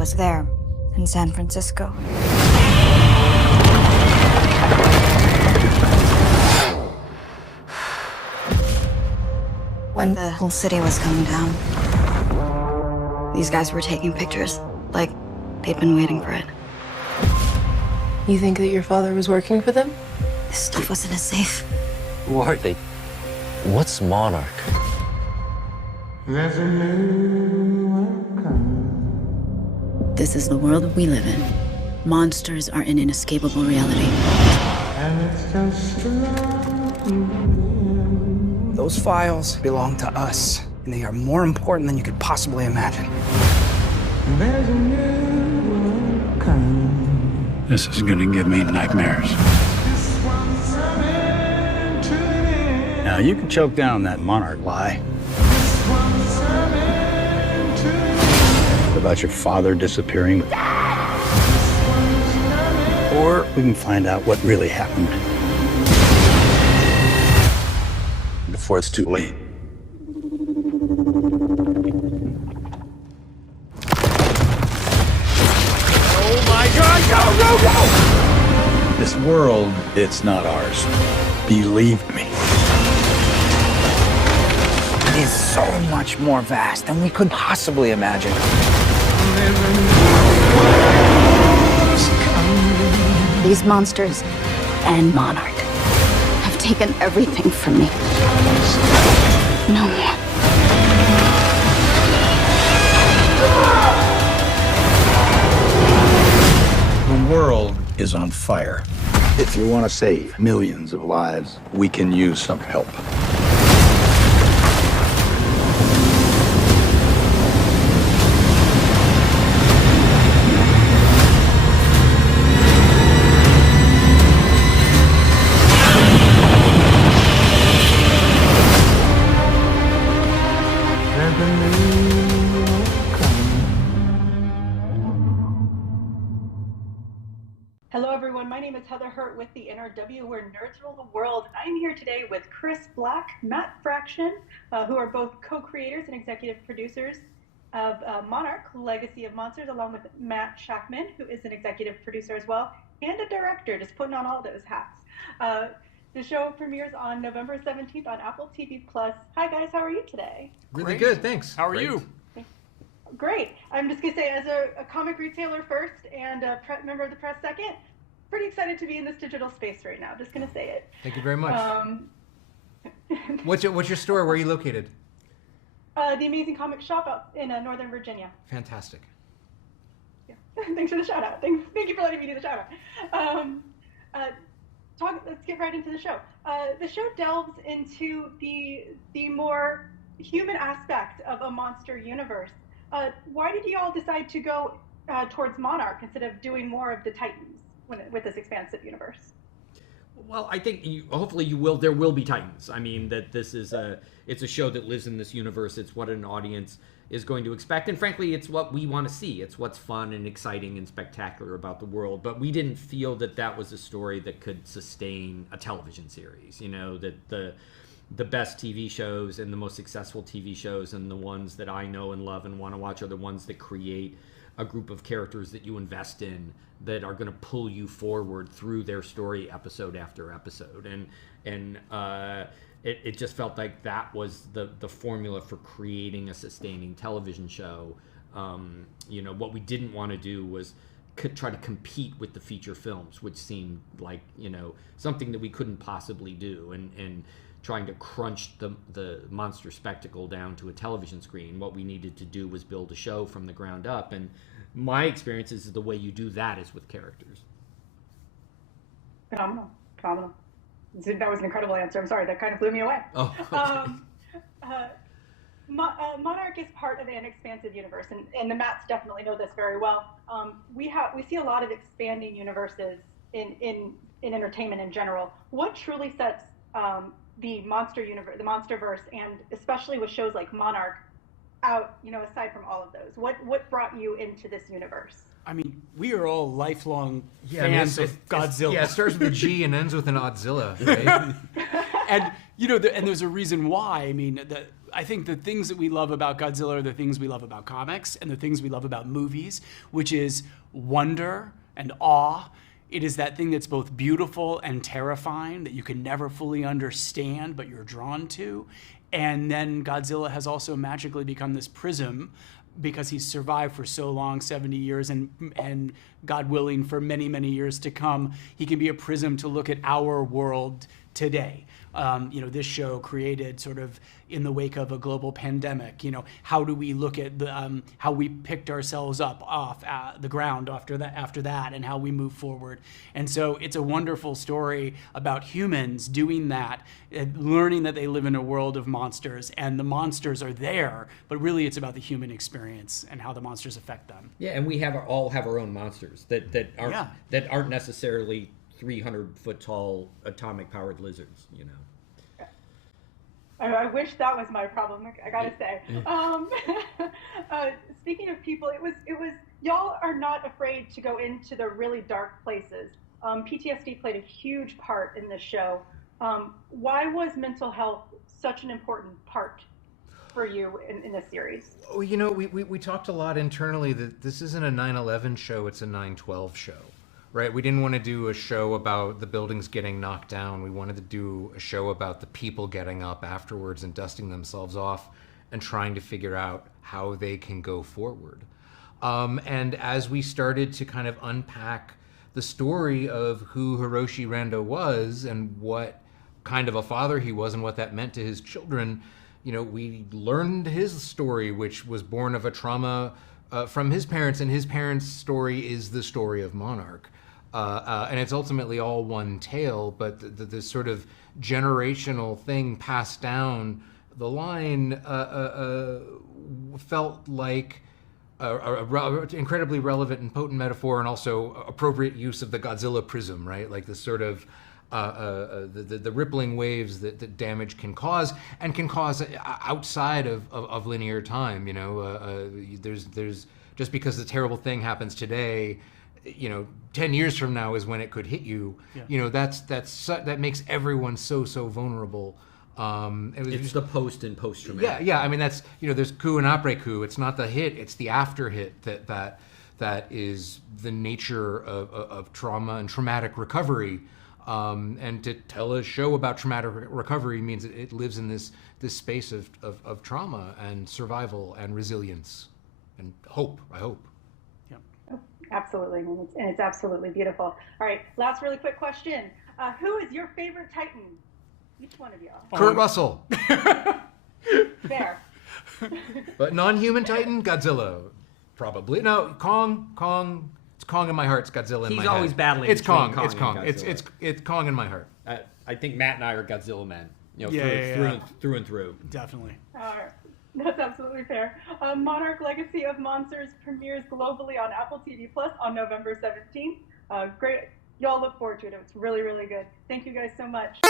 was there, in San Francisco. When the whole city was coming down, these guys were taking pictures, like they'd been waiting for it. You think that your father was working for them? This stuff was in a safe. Who are they? What's Monarch? There's a new one coming. This is the world we live in. Monsters are an inescapable reality. And it's just Those files belong to us, and they are more important than you could possibly imagine. There's a new one coming. This is gonna give me nightmares. This one's coming to an end. Now, you can choke down that Monarch lie. This one's coming to an end. About your father disappearing. Or we can find out what really happened before it's too late. Oh my God, go! This world, it's not ours. Believe me. It is so much more vast than we could possibly imagine. These monsters and Monarch have taken everything from me. No more. The world is on fire. If you want to save millions of lives, we can use some help. There's a new one coming. Hello, everyone. My name is Heather Hurt with the NRW, where nerds rule the world. I'm here today with Chris Black, Matt Fraction, who are both co-creators and executive producers of Monarch, Legacy of Monsters, along with Matt Shakman, who is an executive producer as well, and a director, just putting on all those hats. The show premieres on November 17th on Apple TV+. Hi, guys. How are you today? Really good, thanks. How are you? Great. I'm just going to say, as a comic retailer first and a member of the press second, pretty excited to be in this digital space right now. Just going to say it. Thank you very much. What's your store? Where are you located? The Amazing Comic Shop out in Northern Virginia. Fantastic. Yeah. Thanks for the shout out. Thank you for letting me do the shout out. Let's get right into the show. The show delves into the more human aspect of a monster universe. Why did you all decide to go towards Monarch instead of doing more of the Titans with this expansive universe? Well, I think hopefully there will be Titans. I mean, that this is it's a show that lives in this universe. It's what an audience is going to expect, and frankly, it's what we want to see. It's what's fun and exciting and spectacular about the world. But we didn't feel that was a story that could sustain a television series. You know, that the best TV shows and the most successful TV shows and the ones that I know and love and want to watch are the ones that create a group of characters that you invest in, that are going to pull you forward through their story episode after episode. And it just felt like that was the formula for creating a sustaining television show. You know, what we didn't want to do was try to compete with the feature films, which seemed like, you know, something that we couldn't possibly do. And trying to crunch the monster spectacle down to a television screen. What we needed to do was build a show from the ground up. And my experience is the way you do that is with characters. Phenomenal. That was an incredible answer. I'm sorry, that kind of blew me away. Oh, okay. Monarch is part of an expansive universe, and the Matts definitely know this very well. We see a lot of expanding universes in entertainment in general. What truly sets the monster universe, the MonsterVerse, and especially with shows like Monarch, out, you know, aside from all of those? What brought you into this universe? I mean, we are all lifelong fans of Godzilla. Yeah, it starts with a G and ends with an Odzilla, right? And, you know, and there's a reason why. I mean, I think the things that we love about Godzilla are the things we love about comics and the things we love about movies, which is wonder and awe. It is that thing that's both beautiful and terrifying that you can never fully understand, but you're drawn to. And then Godzilla has also magically become this prism because he's survived for so long, 70 years, and God willing, for many, many years to come, he can be a prism to look at our world today. This show created sort of in the wake of a global pandemic. How do we look at how we picked ourselves up off the ground after that, and how we move forward? And so it's a wonderful story about humans doing that, learning that they live in a world of monsters, and the monsters are there, but really it's about the human experience and how the monsters affect them. Yeah, and we all have our own monsters that aren't necessarily 300-foot tall atomic powered lizards. I wish that was my problem, I gotta say. Speaking of people, it was y'all are not afraid to go into the really dark places. PTSD played a huge part in this show. Why was mental health such an important part for you in this series? Well, we talked a lot internally that this isn't a 9/11 show, it's a 9/12 show. Right, we didn't want to do a show about the buildings getting knocked down. We wanted to do a show about the people getting up afterwards and dusting themselves off and trying to figure out how they can go forward. And as we started to kind of unpack the story of who Hiroshi Rando was and what kind of a father he was and what that meant to his children, we learned his story, which was born of a trauma from his parents, and his parents' story is the story of Monarch. And it's ultimately all one tale, but this sort of generational thing passed down the line felt like a incredibly relevant and potent metaphor, and also appropriate use of the Godzilla prism, right? Like this sort of the rippling waves that damage can cause, and can cause outside of linear time. There's just because the terrible thing happens today, 10 years from now is when it could hit you. Yeah. That makes everyone so vulnerable. It's the post and post-traumatic. Yeah. I mean, that's there's coup and après coup. It's not the hit; it's the after hit that is the nature of trauma and traumatic recovery. And to tell a show about traumatic recovery means it lives in this space of trauma and survival and resilience and hope. I hope. Absolutely, and it's absolutely beautiful. All right, last really quick question. Who is your favorite Titan? Each one of y'all. Kurt Russell. Fair. But non-human Titan, Godzilla. Probably. No, Kong. It's Kong in my heart. It's Godzilla in my head. He's always battling. It's Kong. Kong It's Kong. and Godzilla. It's Kong in my heart. I think Matt and I are Godzilla men. Through and through. Definitely. All right. That's absolutely fair. Monarch Legacy of Monsters premieres globally on Apple TV Plus on November 17th. Great. Y'all look forward to it. It's really, really good. Thank you guys so much.